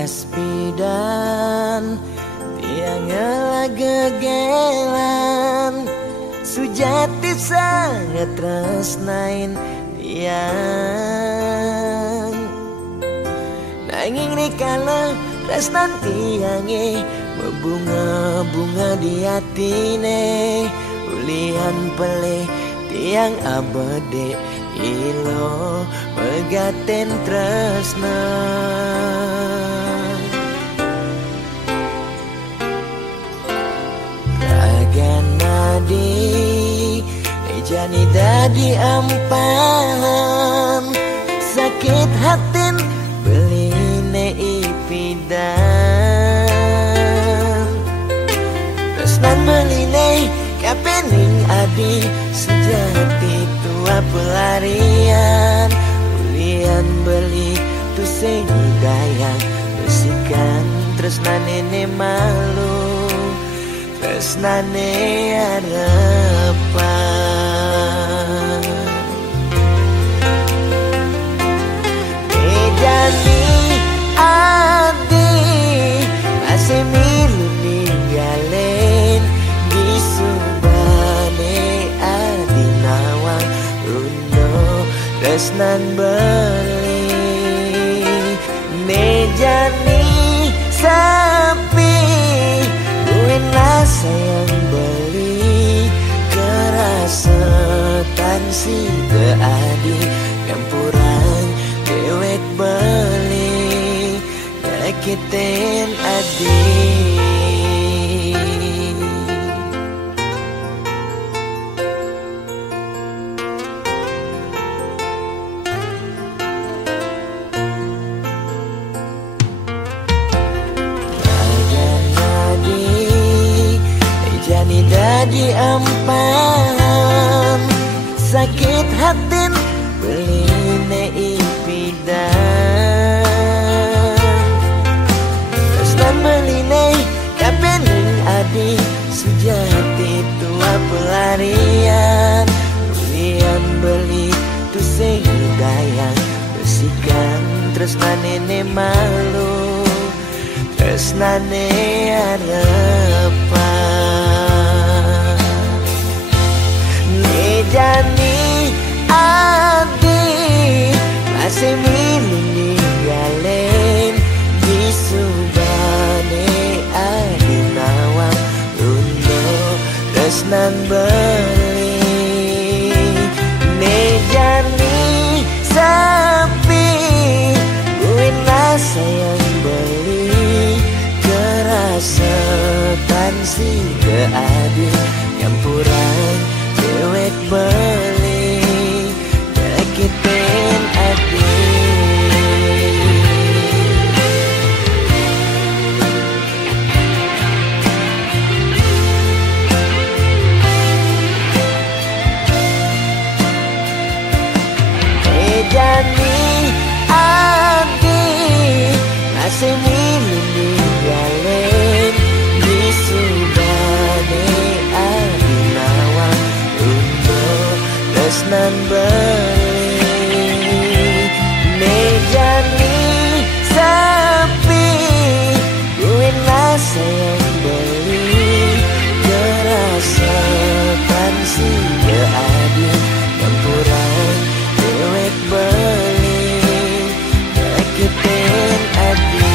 Kaspidan tiang gegelan sujati sangat tresnain tiang nanging rikala tresnan tiange berbunga-bunga di hatine ulian pelih tiang abade ilo megaten tresna Raganadi jani dadi ampahan sakit hatin beline ipidan tresnan beline kapening adi sejati tua pelarian ulian beli tu dayang besikan tresnane ne malu tresnane harapan Jani adi masih milu ninggalin di subane adi nawang uno tresnan beli Nejani sapi buena sayang beli kerasa tansi keadi campuran dewek beli nyakitin adi jani dadi ampahan sakit hatin beline ipidan tresnan beline kapening adi sejati tua pelarian ulian beli tu dayang besikan tresnane ne malu tresnane harapan Nejani adi masih milu ninggalin di subane adi nawang uno tresnan beli Nejani sapi buena sayang beli kerasa tansi keadi campuran dewek beli nyakitin adi Jani adi masih milu ninggalin di subane adi nawang uno tresnan beli Nejani sapi buena sayang beli kerasa tansi keadi campuran dewek beli nyakitin adi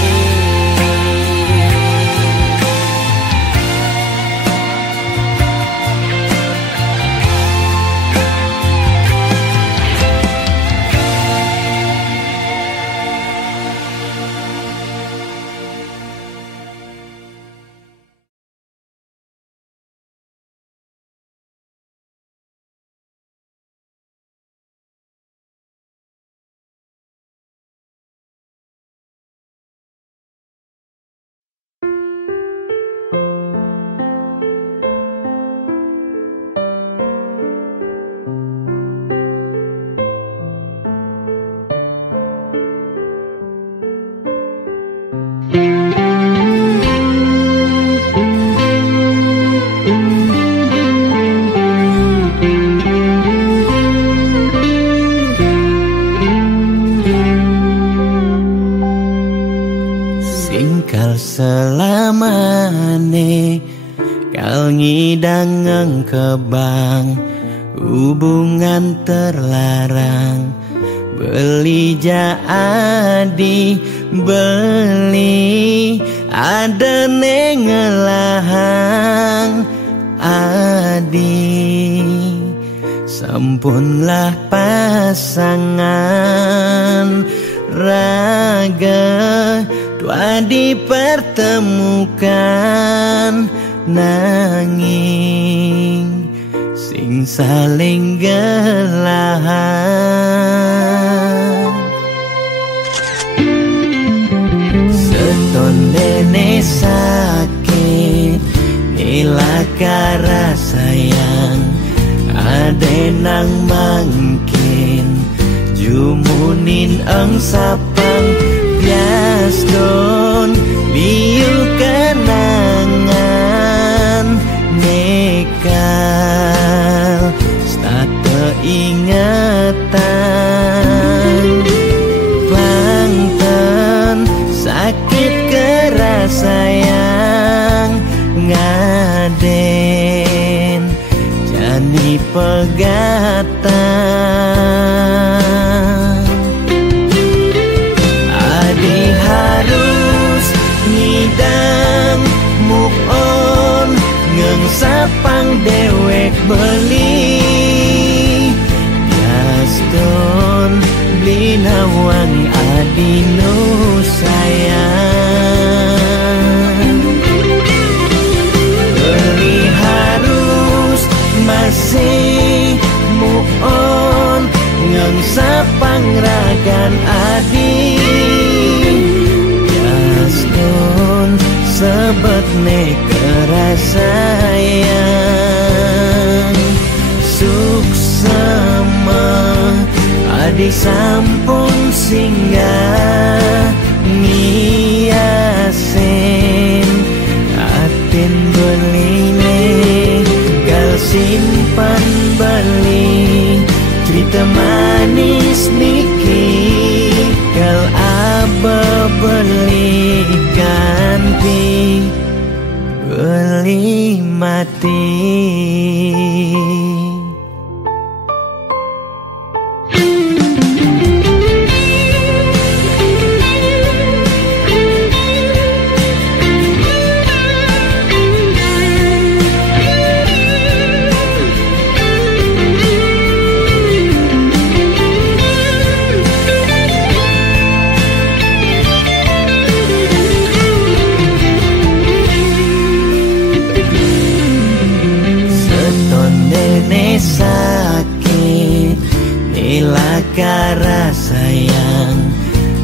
selamane kal ngidang kebang hubungan terlarang beli jadi beli ada nengelahang adi sampunlah pasangan raga dua dipertemukan nanging sing saling gelahan seton dene sakit nilaka rasayang ade nang mangkin jumunin ang sapang bias don liu kenangan nekal state ingatan bangten sakit kerasayang ngaden jani pegatan adi harus ngidang move on ngengsapang dewek beli Gaston beli nawang adi nu sayang beli harus masih move on ngengsapang ragan adi Gaston sebet ne kerasayang suksema adi sampun singgah ngiasin atin beline gal simpan beli cerita manis niki gal aba beli ganti beli mati sakit nilaka rasayang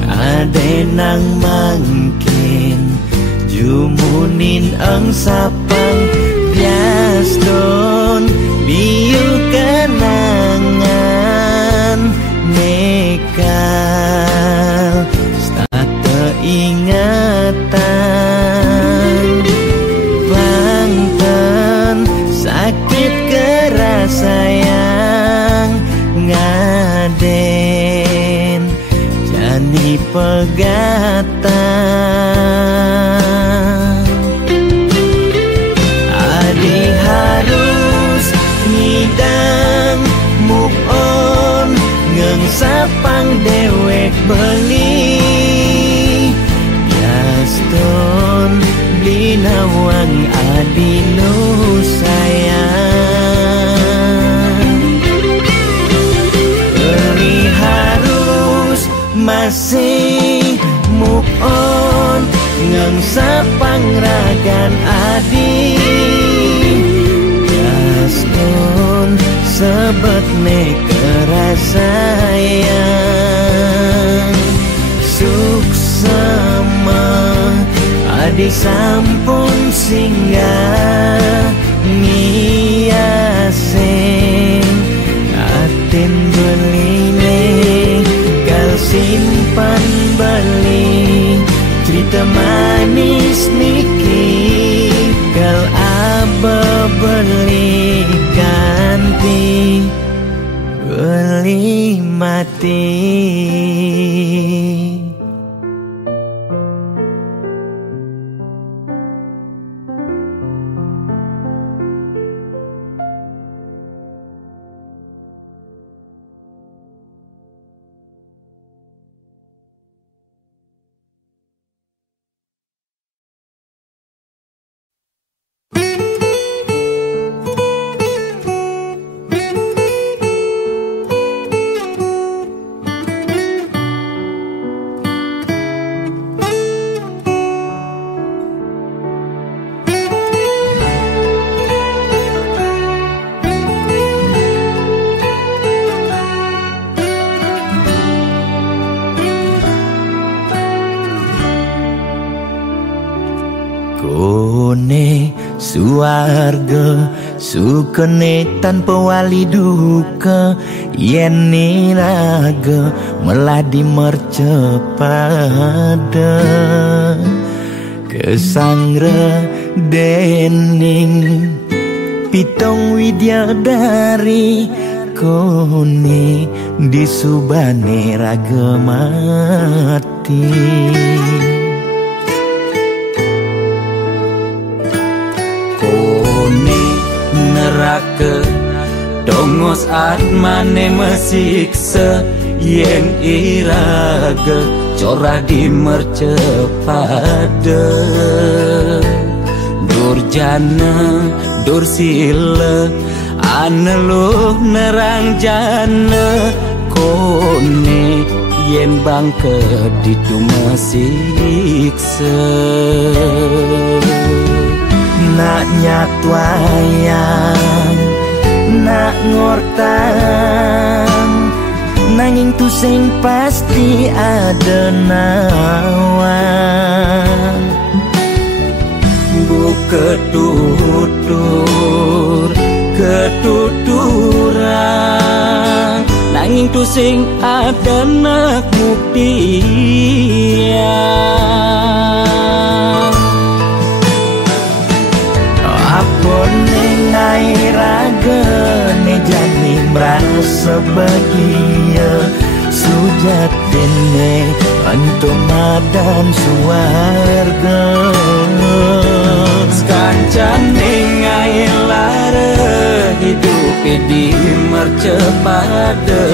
ade nang mangkin jumunin ang sapang bias don liu kenangan nekal state ingatan bangten sakit kerasayang ngaden jani pegatan adi harus ngidang move on ngengsapang dewek beli Gaston beli nawang adi nu sayang beli harus masih move on ngengsapang ragan adi Gaston sebet ne kerasayang suksema adi sampun singgah ngiasin atin beline gal simpan beli cerita manis niki gal aba beli ganti beli mati. 「suarga sukene tanpa wali duka yen niraga meladi mercepada kesangre dening pitong widyadari kone disubane raga mati kone neraka dongos atmane mesiksa yen iraga corah di mercepada durjana dursila aneluh nerang jana kone yen bangke ditu mesiksa nak nyatwayang nak ngortang nanging tu sing pasti ada nawan buka tutur ketuturan nanging tu sing ada nak buktian apa nengai raga ne jani merasa bahagia sujatene untuk madan suarga sekancan nengai lara hidup di mercepada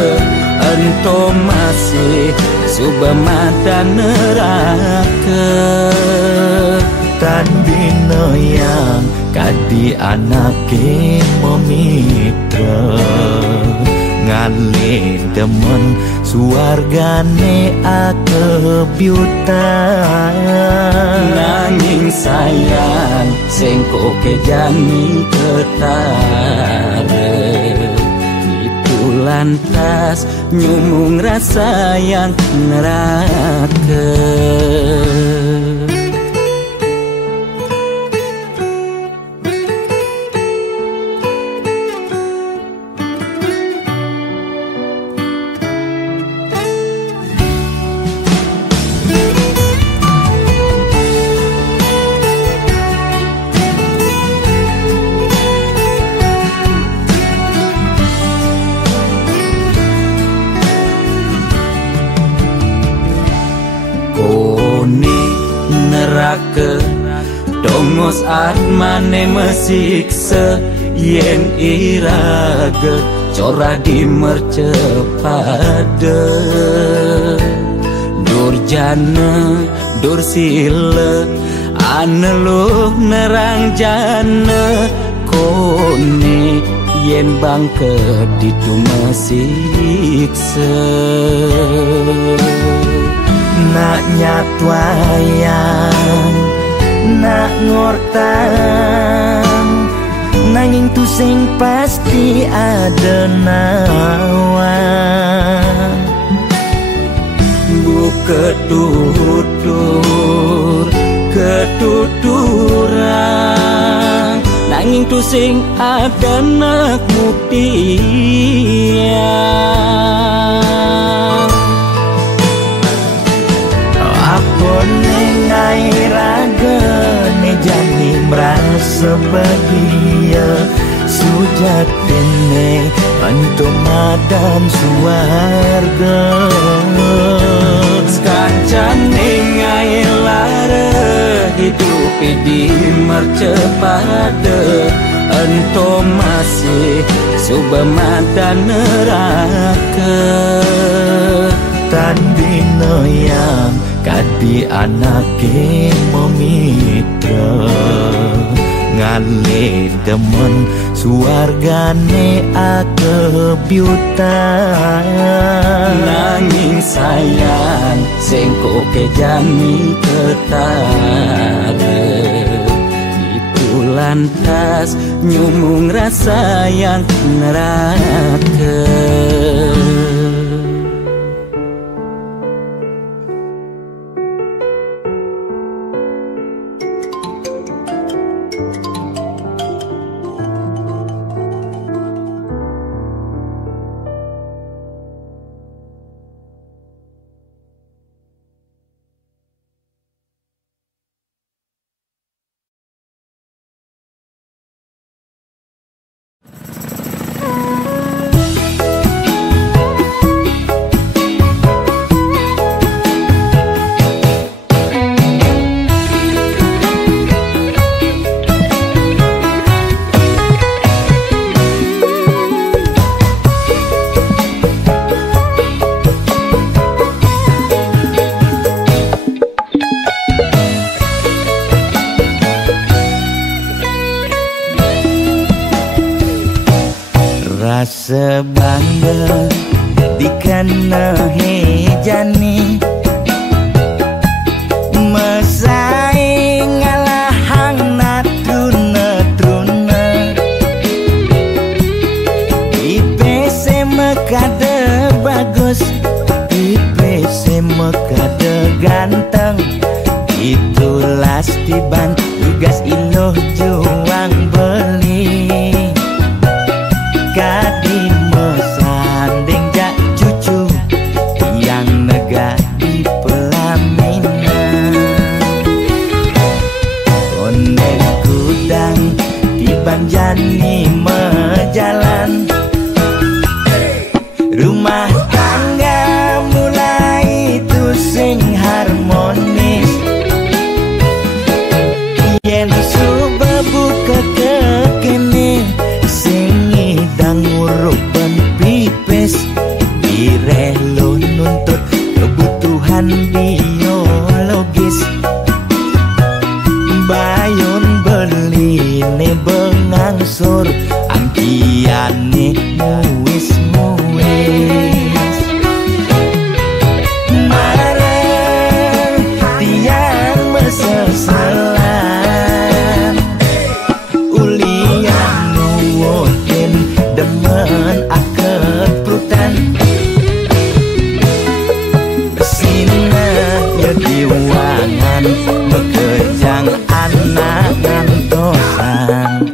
ento masih subamadan neraka tan bina yang kadi anake memitra ngale demen suargane akebyutan nanging sayang sengko kejani ketara itu lantas nyumung rasa yang neraka dongos atmane mesiksa yen iraga corah di mercepada durjana dursila aneluh nerang jana kone yen bangke ditu mesiksa nak nyatwayang nak ngortang nanging tu sing pasti ada nawan buka tutur ketuturan nanging tu sing ada nak buktian apa nengai raga ne jani merasa bahagia sujatene untuk madan suarga sekancan nengai lara hidup di mercepada ento masih subamadan neraka tan bina yang kadi anake memitra ngale demen suargane akebyutan nanging sayang sengko kejani ketara itu lantas nyumung rasa yang neraka sebangga dikena hejani mesaing ngalahang natruna-truna IPC mekade bagus IPC mekade ganteng itulah tiban tugas iloh juang beli kadi mesanding jak cucu yang nega di pelaminan kondeng kudang di banjani mejalan rumah tangga mulai tusing harmonis yen subebu kekene sing ngidang ngurupan pipis direlo nuntut kebutuhan biologis bayon beli ne bengangsur angkiane muis marah tiang meseselan ulian nuwuhin demen akep prutan sina ya diwangan bekejang anak ngantosan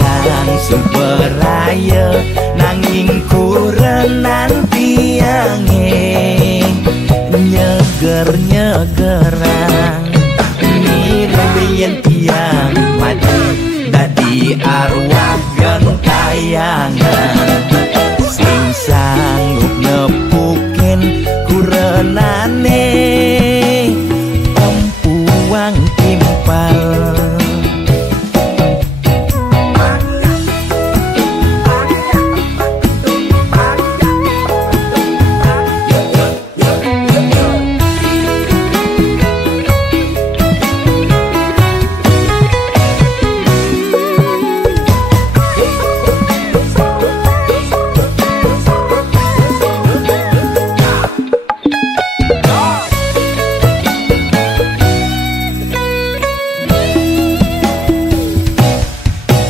yang superaya nanging kurenan tiange nyeger-nyegerang mirembeyen tiang mati dadi arwah gentayangan sing sanggup nepukin kurenane empuang timpal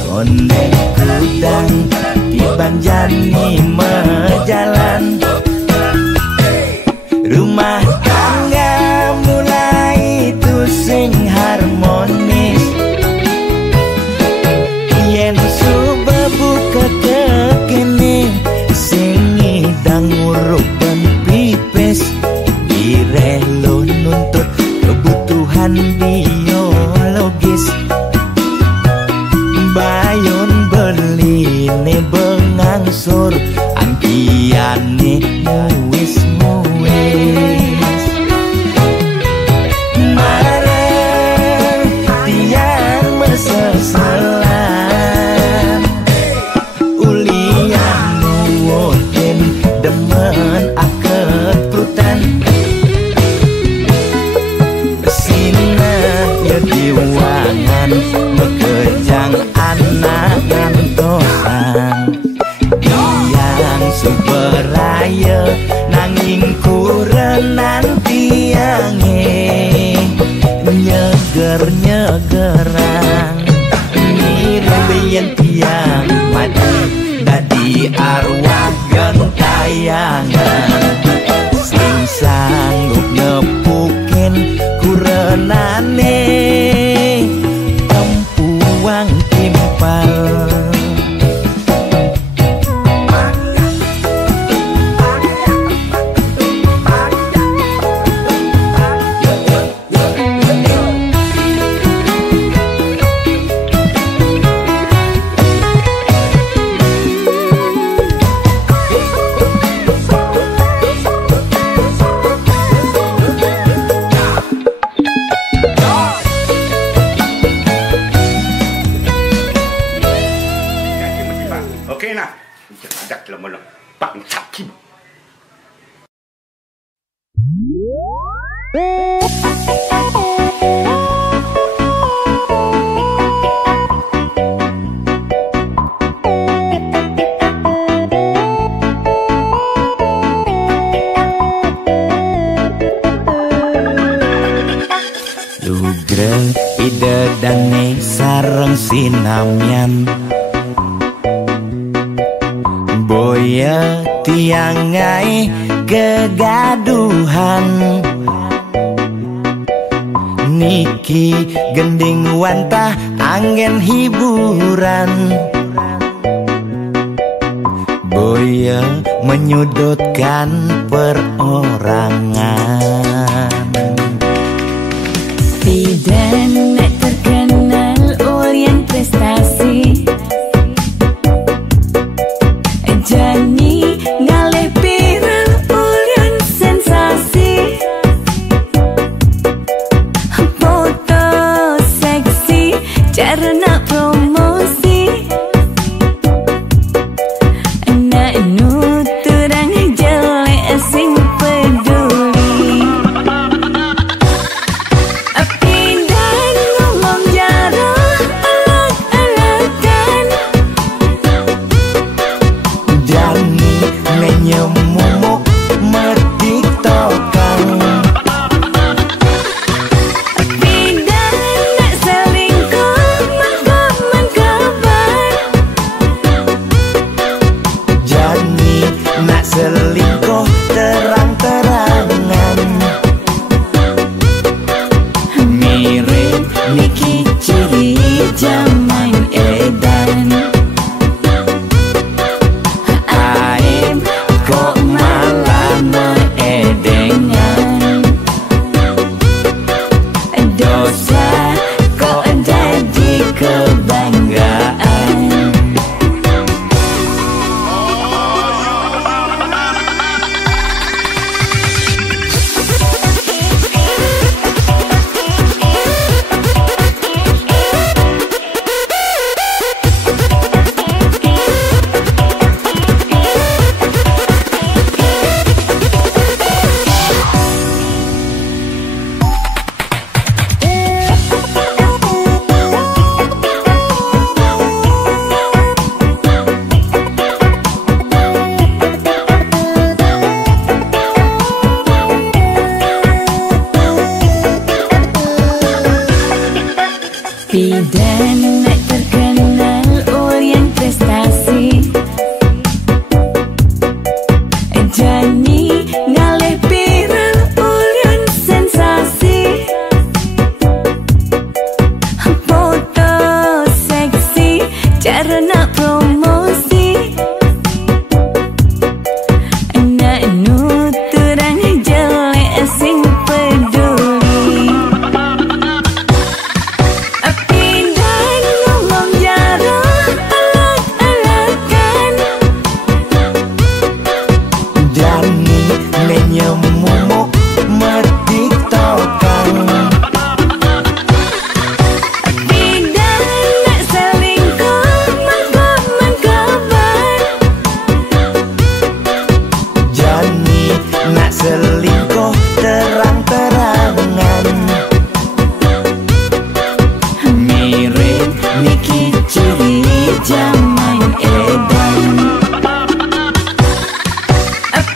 kondeng kudang di banjani mejalan rumah tangga mulai tusing harmonis yen subebu kekene sing ngidang ngurupan pipis direlo nuntut kebutuhan biologis bayon beli ne bengangsur angkiane muis marah tiang meseselan ulian nuwuhin demen akep prutan sina ya diwangan bekejang anak ngantosan yang superaya nanging kurenan tiange nyeger-nyegerang mirembeyen tiang mati dadi arwah gentayangan sing sanggup nepukin kurenane empuang timpal sinamian. Boya tiangai kegaduhan, niki gending wantah angin hiburan. Boya menyudutkan perorangan. Bidan terkenal Orient prestasi, Jani ngalih viral Orient sensasi. Foto seksi cara nak promosi, nak nuturang jelek sing peduli. Pindah ngomong jarah alak-alakan, Dani menyemumuk metiktokan. pindah nak selingkuh mangkap-mangkapan. Jani nak selingkuh terang-terangan. Mirip Niki ciri zaman edan. Aim kok malah meedengan, dosa kok jadi kebanggaan. Bidan terkenal Orient prestasi, Jani ngalih viral Orient sensasi. Foto seksi cara nak promosi, nak nuturang jelek sing peduli. Pindah ngomong jarah alak-alakan, Dani menyemumuk metiktokan. pindah nak selingkuh mangkap-mangkapan. Jani nak selingkuh terang-terangan. Mirip Niki ciri zaman edan.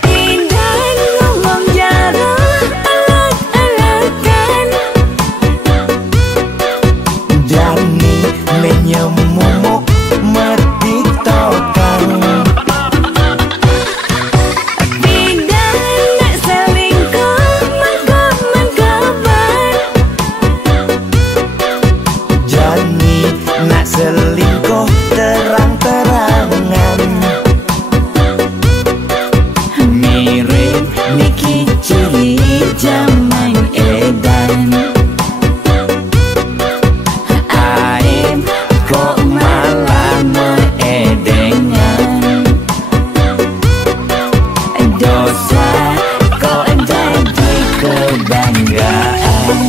Pindah ngomong jarah alak-alakan, Dani menyemumuk metiktokan. pindah nak selingkuh mangkap-mangkapan. Jani nak selingkuh terang-terangan. Mirip Niki ciri zaman edan. Aim kok malah meedengan, dosa kok jadi kebanggaan.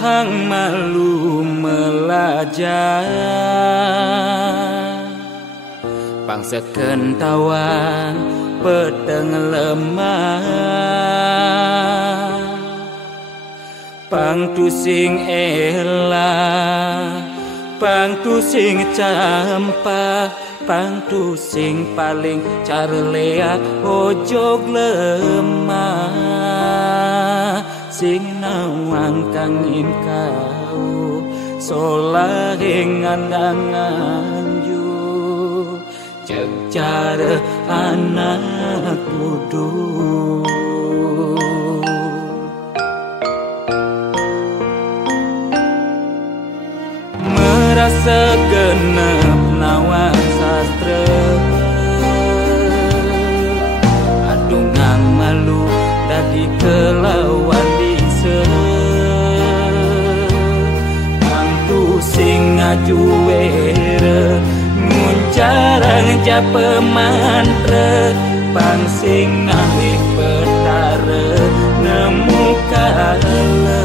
Bahang malu melajar bangsa kentawan pedang lemah pang tusing elah pang tusing campah pang tusing paling carlea ojog lemah sing nawang kangin kau solahing andangan yu cek cara anak kudu merasa genep nawan sastra adungang malu dadi kelawan sing ngajuere nguncarang japa mantra pang sing ngalih petara nemu kale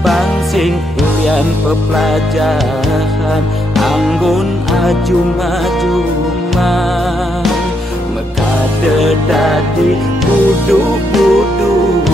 pang sing uyan pepelajaran anggun ajuma-juma mekade dadi buduk-budukan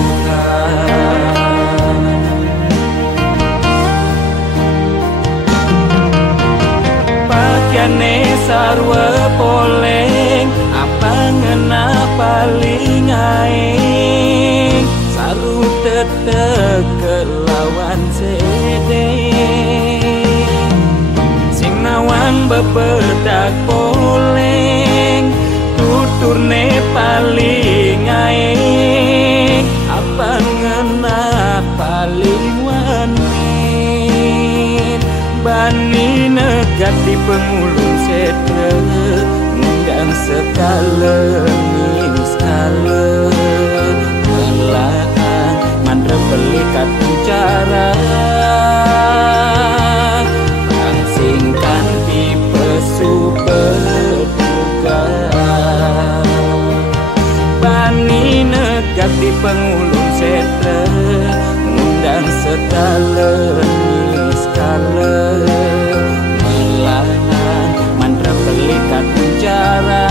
pakaiane sarwa poleng apa ngena paling aing saru tetek kelawan sede sing nawang bebedak poleng tuturne paling aing apa ngena paling wanin bani negat di pengulung setre ngundang sekala ning skala melahan mandra pelikat bicara bang singkan di pesu berduga bani negat di pengulung setre ngundang sekala ning skala mantra pelikat penjara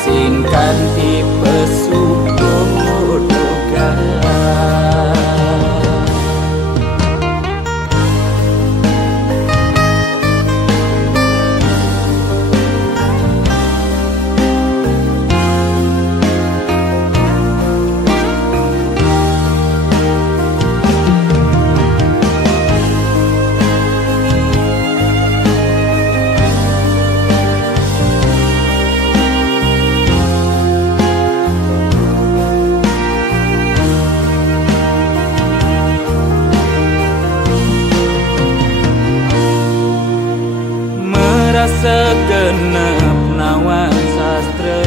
singkan tipe sudoga segenep nawan sastra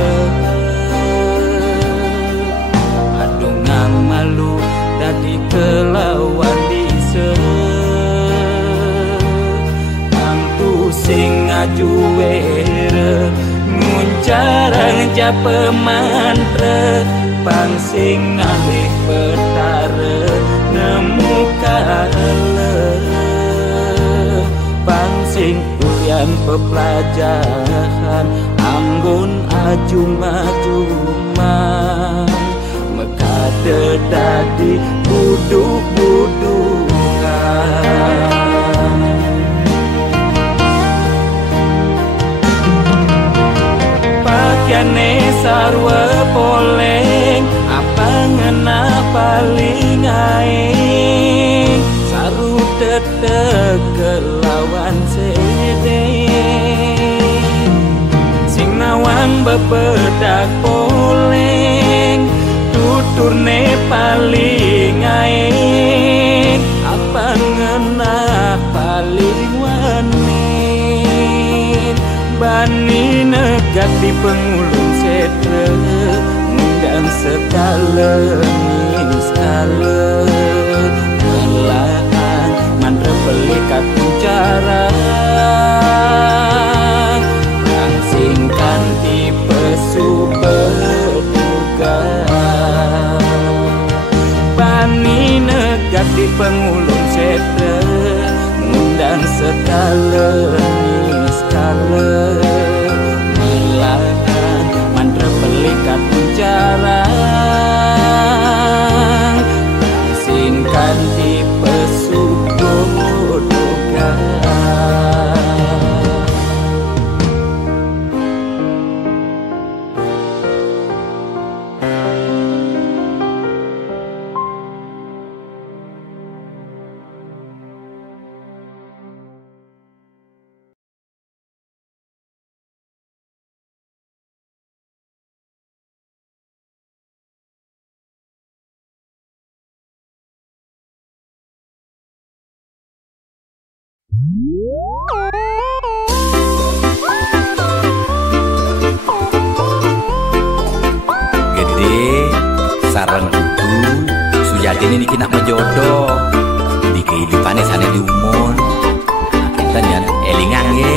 adungang malu dadi kelawan dise angtu sing ngajuere nguncarang japa mantra pang sing ngalih petara nemu kale pang sing uyan pepelajaran anggun ajuma-juma mekade dadi buduk-budukan pakaiane sarwa poleng apa ngena paling aing saru tetek kelawan sede sing nawang bebedak poleng tuturne paling aing apa ngena paling wanin bani negat di pengulung setre ngundang sekala ning skala melahan mantra pelikat bicara yang singkan tipe super duga pengulung setre ngundang skala melahan mantra pelikat menjarang singkan di pesugodokan. Gede sarang kudu Sujati ini kena jodoh di kehidupan sana di umur kita jangan elingan ye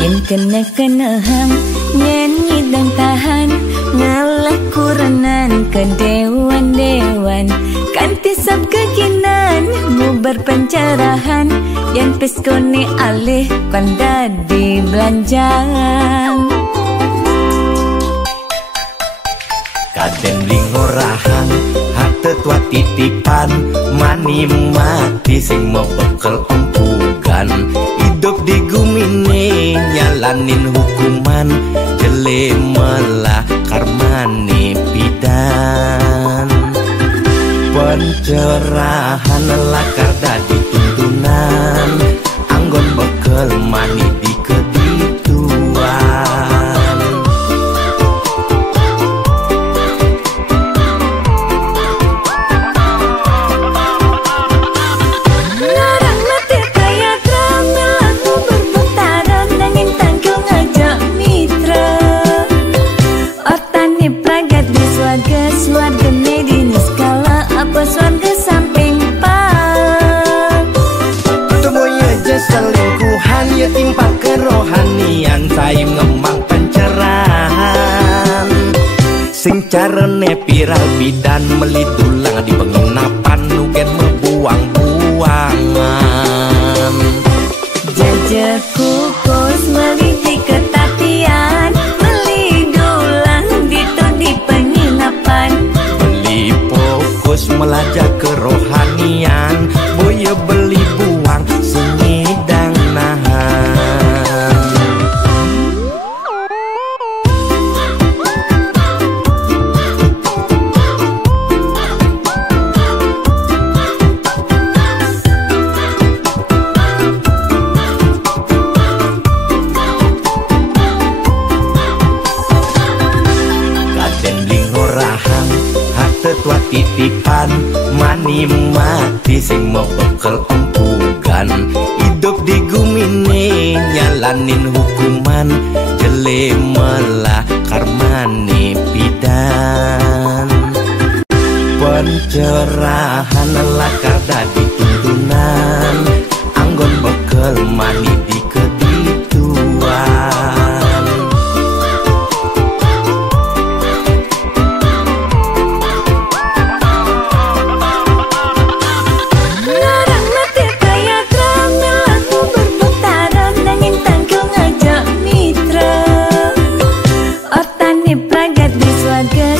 yang kena hang nyanyi dan tahan ngalah kuranan ke dewan kanti sab keginan mu berpencerahan yang peskoni alih panda di belanjaan kadang lingorahan hati tua titipan mani mati sing mau bekel empugan hidup di gumine nyalanin hukuman jele melah karmani pidan pencerahan lakar dadi tuntunan anggon bekel mani di kedituan swarga medini skala apa swarga samping pak temoya jasa lingkuhan ya timpa kerohanian saya ngemang pencerahan sing carane piral bidan melidulang di penginapan nugen membuang-buangan jajak kukus meliti ketatian beli fokus melajak kerohanian boya beli buang sengidang nahan tua titipan mani mati sing mau bekel empugan hidup di gumine nyalanin hukuman jele melah karmani pidan pencerahan lakar dadi tuntunan anggon bekel mani di kedituan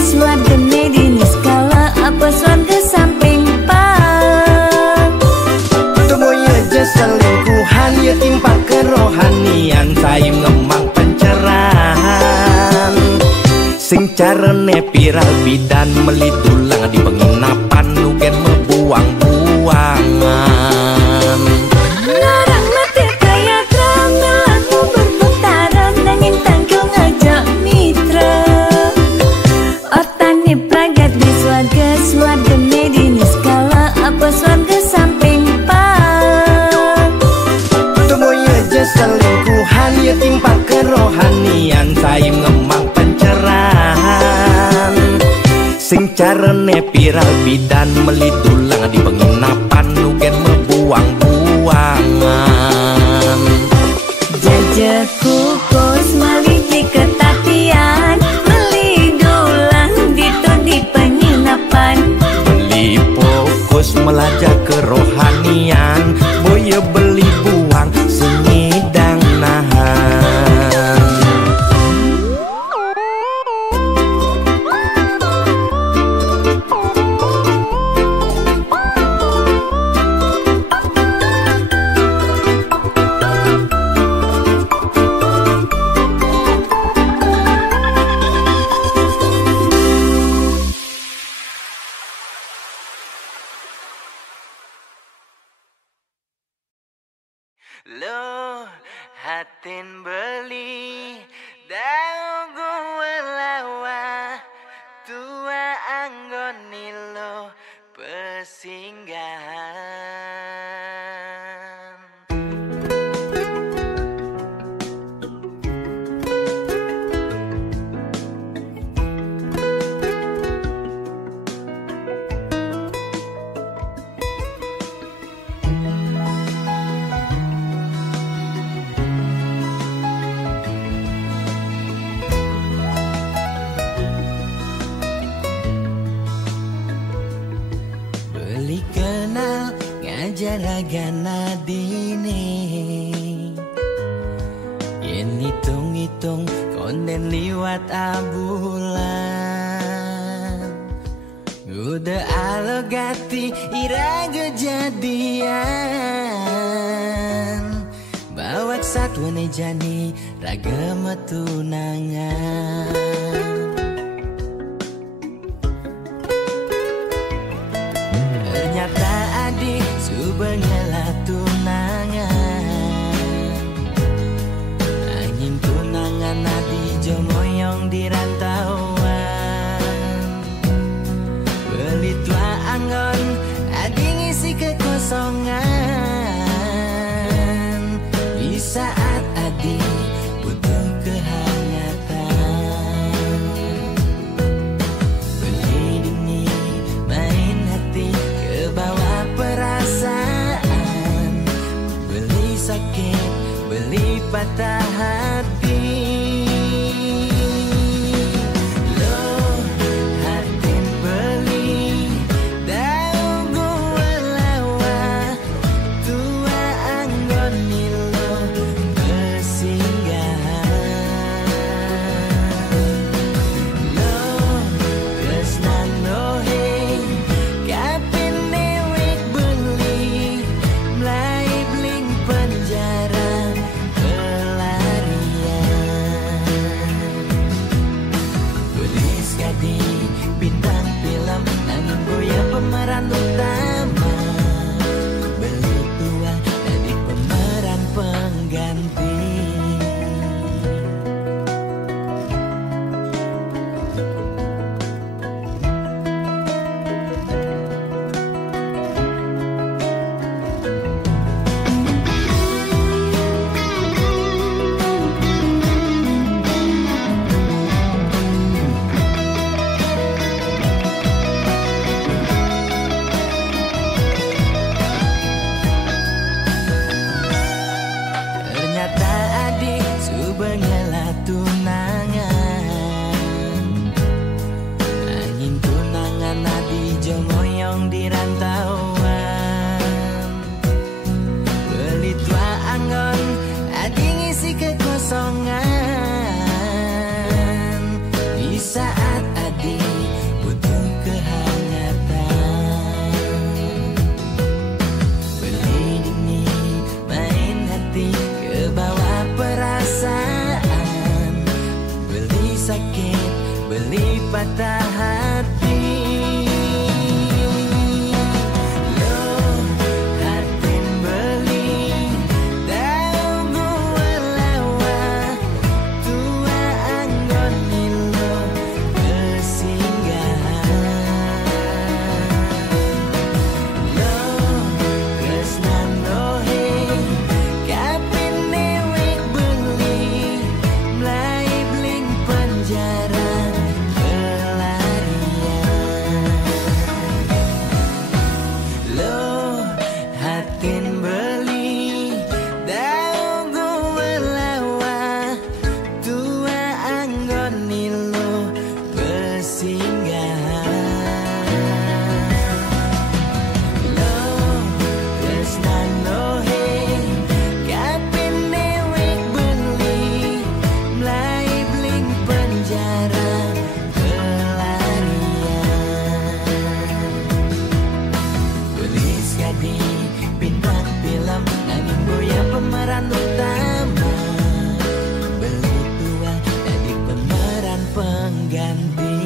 swarga medini skala apa swarga samping pak temoya jasa lingkuhan ya timpa kerohanian saya ngemang pencerahan sing carane piral bidan melidulang di penginapan nugen membuang-buangan larang mati kaya kramel aku berputaran nangin tanggung aja mitra otani pragat di swarga medini skala apa swarga samping pak temoya jasa lingkuhan ya timpa kerohanian saya ngemang pencerahan sing carane piral bidan melidulang di penginapan nugen membuang-buangan jajak kukus meliti ketatian melidulang di penginapan beli fokus belajar kerohanian, boya beli buang sengidang nahan. Lo hatin beli daun gue lawa tua anggoni lo pesinggahan. Beli kenal ngajar agana dini, yen hitung-hitung konden liwat abulan. Udah alogati iraga jadian, bawak satwa jani raga metunangan. Ternyata adik subengela tunangan, angin tunangan adi jomoyong di rantauan. Beli tua anggon adi ngisi kekosongan, di saat adi butuh kehangatan. Beli dini main hati kebawa perasaan, beli sakit, beli patah hati. Lo hatin beli daun gue lawa tua anggoni lo pesinggahan. Lo kesnan noheng kapin newek beli mlai bling penjara pelarian. Beli sekali bintang film nanging boya pemeran utama, beli tua jadi pemeran pengganti. Ternyata adik subengela tunangan, angin tunangan adi jomoyong di rantauan. Beli tua anggon adi ngisi kekosongan, di saat adi butuh kehangatan. Beli dini main hati kebawa perasaan, beli sakit, beli patah hati. Lo hatin beli daun gue lawa tua anggoni lo pesinggahan. Lo kesnan noheng kapin newek beli mlai bling penjara pelarian. Imboya pemeran utama, Belu tua jadi pemeran pengganti.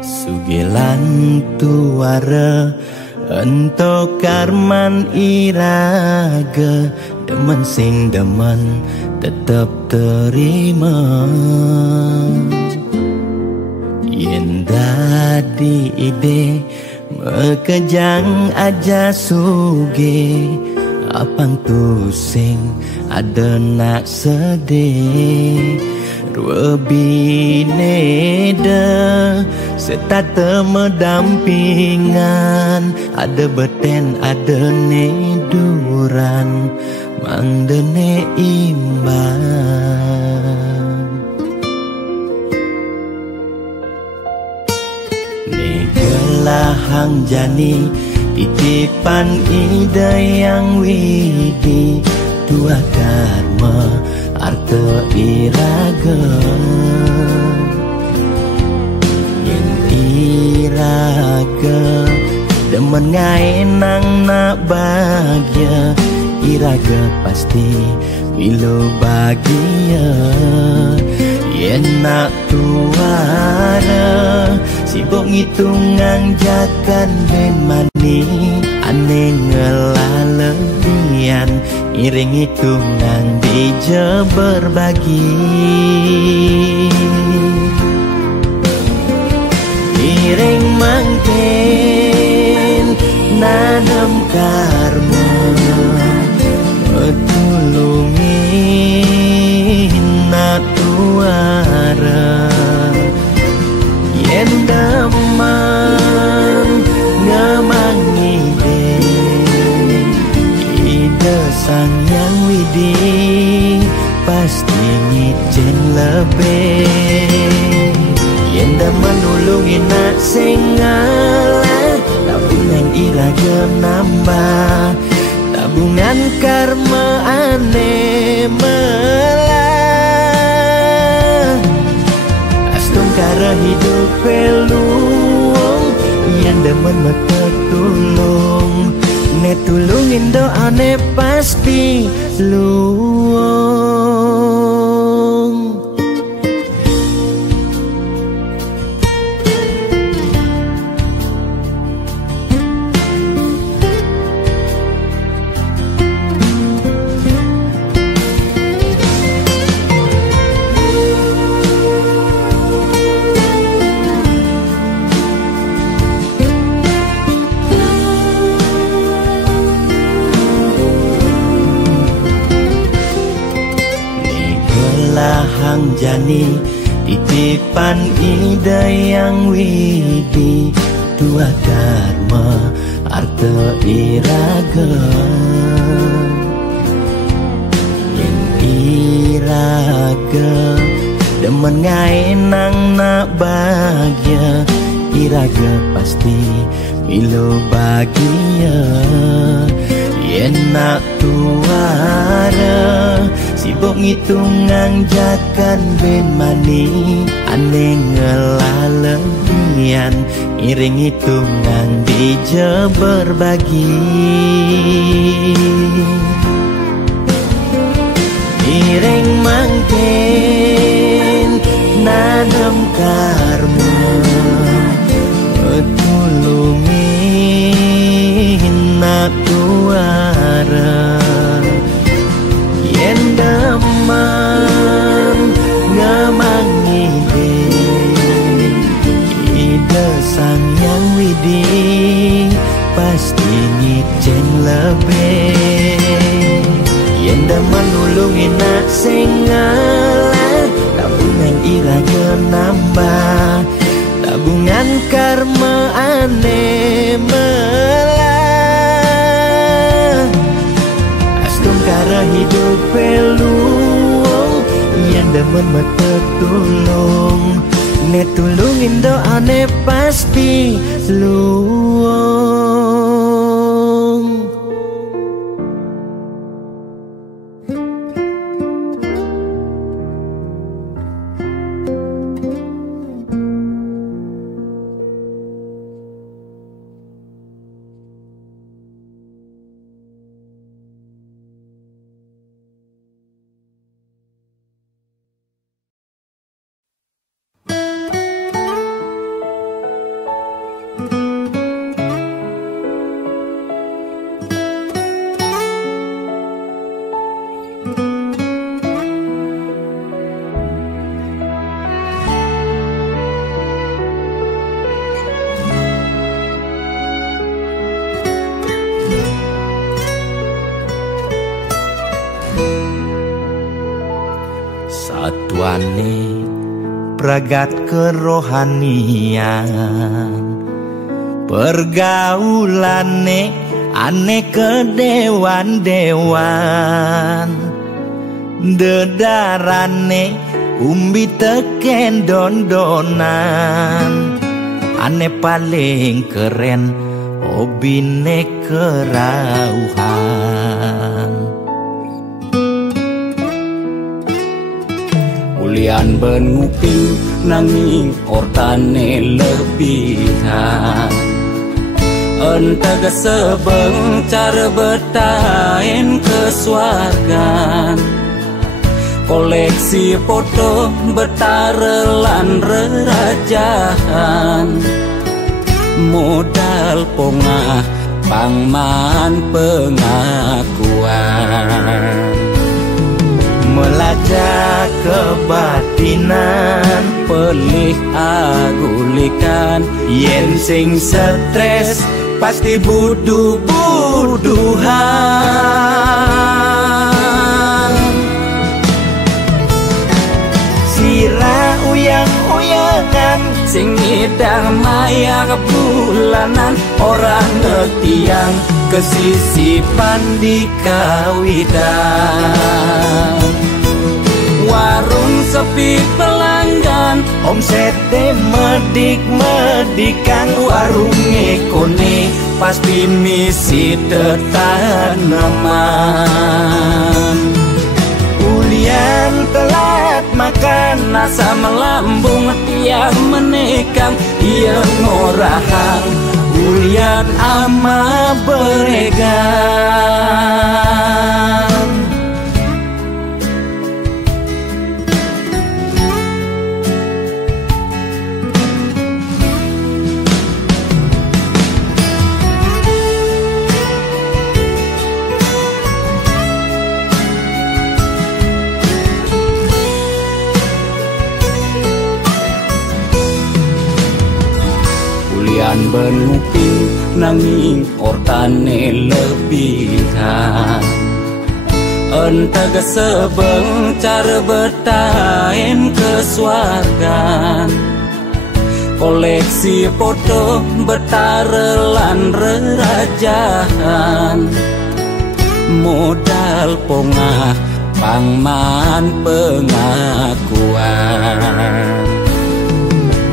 Sugelan tuara ento karman iraga, demen sing demen tetep terima. Yen dadi ide mekejang aja suge, apang tu sing ada nak sedih. Dua bineda serta medampingan, ada beten ada neduran, mang dene imbang. Negelahang jani titipan ide yang widi, dua karma arta iraga. Yen iraga demen ngaenang nak bahagia, iraga pasti bilo bahagia. Yen nak tuara sibuk ngitungan jakan ben mani, aneh ngelalebian iring hitungan dija berbagi. Iring mangken nanam karma, metulungin nak tuara. Yen demen ngemangi ide sang yang widi, pasti ngicen lebih. Yen demen nulungin nak sing ngalah, tabungan iraga nambah, tabungan karma aneh melah. Astung kara hidup peluang, yen demen mata tulung, ne tulungin doane pasti luang. Hang jani titipan ide yang widi, dua karma arta iraga. Yen iraga demen ngaenang nak bahagia, iraga pasti bilo bahagia. Yen nak tuara sibuk ngitungan jakan ben mani, aneh ngelalebian iring hitungan dija berbagi. Iring mangken nanam karma, metulungin nak tuara. Yen demen ngemangi ide sang yang widi, pasti ngicen lebih. Yen demen nulungi nak sing ngalah, tabungan ira yo nambah, tabungan karma ane melah. Astum kara hidup peluang, yen demen mata tulung, ne tulungin doane pasti luang. Satuane pragat kerohanian, pergaulane ane kedewan-dewan, dedarane umbi teken don-donan, ane paling keren hobine kerauhan. Ulian benuping nanging ortane lebihan, entega sebeng cara betain kesuargan, koleksi foto betarelan rerajahan, modal pongah pangman pengakuan, melacak kebatinan, pelih agulikan, yen sing stres pasti buduh-buduhan. Sira uyang-uyangan, sing ngidang maya kebulanan, orang ngetiang kesisipan di kawitan. Warung sepi pelanggan, omsete medik-medikan, warung ekone pasti misi tetaneman. Ulian telat makan, nasa melambung tiang menekang, ia ngorahang ulian ama beregan. Ulian benuping nanging ortane lebihan, entega sebeng cara betain kesuargan, koleksi foto betarelan rerajahan, modal pongah pangman pengakuan,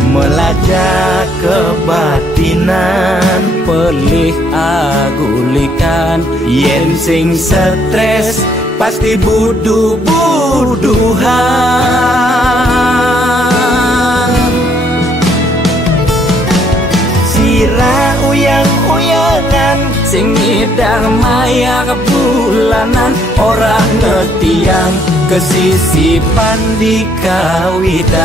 melacak kebatinan, pelih agulikan, yen sing stres pasti buduh-buduhan. Sira uyang-uyangan, sing ngidang maya kebulanan, orang ngetiang kesisipan di kawitan.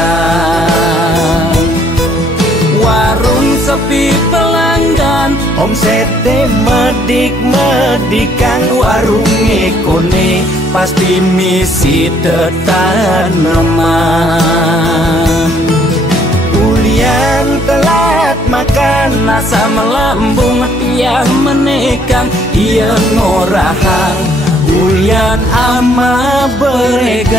Warung sepi pelanggan, omsete medik-medikan, warung ekone pasti misi tetaneman. Ulian telat makan asam lambung yang menekang ia ngorahang ulian ama beregang.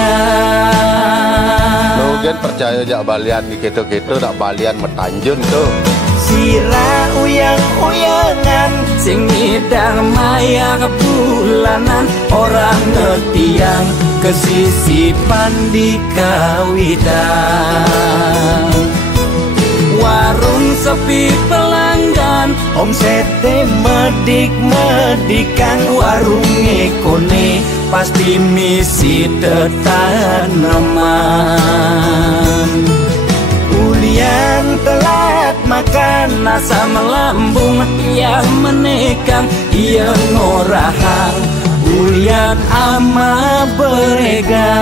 Nugen percaya jak balian di gitu-gitu nak balian metanjun tuh. Sira uyang-uyangan sing ngidang maya bulanan orang ngetiang kesisipan di kawitan. Warung sepi pelanggan omsete medik-medikan warung ekone pasti misi tetaneman. Ulian telat makan asam lambung yang menekang ia ngorahang ulian ama beregang.